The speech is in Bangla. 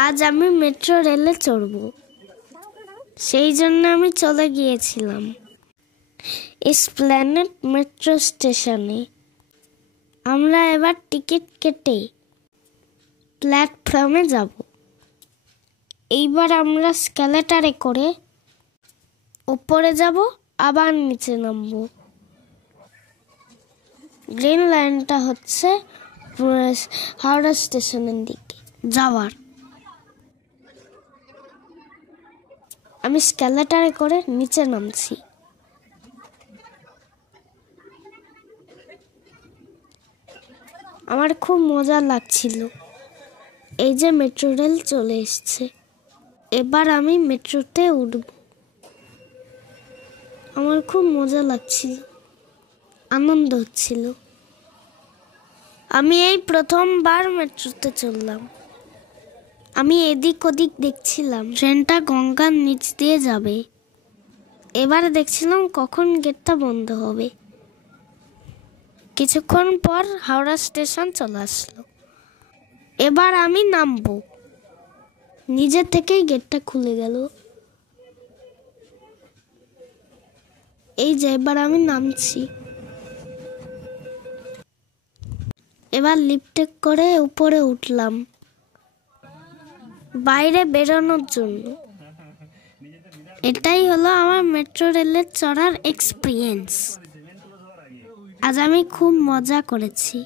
আজ আমি মেট্রো রেলে চড়ব, সেই জন্য আমি চলে গিয়েছিলাম এসপ্ল্যানেড মেট্রো স্টেশনে। আমরা এবার টিকিট কেটে প্ল্যাটফর্মে যাব। এইবার আমরা স্কেলেটারে করে উপরে যাব, আবার নিচে নামব। গ্রিন লাইনটা হচ্ছে হাওড়া স্টেশনের দিকে যাওয়ার। আমি স্কেলেটারে করে নিচে নামছি। আমার খুব মজা লাগছিল। এই যে মেট্রো রেল চলে এসছে, এবার আমি মেট্রোতে উঠব। আমার খুব মজা লাগছিল, আনন্দ হচ্ছিল। আমি এই প্রথমবার মেট্রোতে চললাম। আমি এদিক ওদিক দেখছিলাম, ট্রেনটা গঙ্গার নিচ দিয়ে যাবে। এবার দেখছিলাম কখন গেটটা বন্ধ হবে। কিছুক্ষণ পর হাওড়া স্টেশন চলে আসলো। এবার আমি নামবো। নিজে থেকেই গেটটা খুলে গেল। এই যে এবার আমি নামছি। এবার লিফটে করে উপরে উঠলাম বাইরে বেরোনোর জন্য। এটাই হলো আমার মেট্রো রেলে চড়ার এক্সপিরিয়েন্স। আজ আমি খুব মজা করেছি।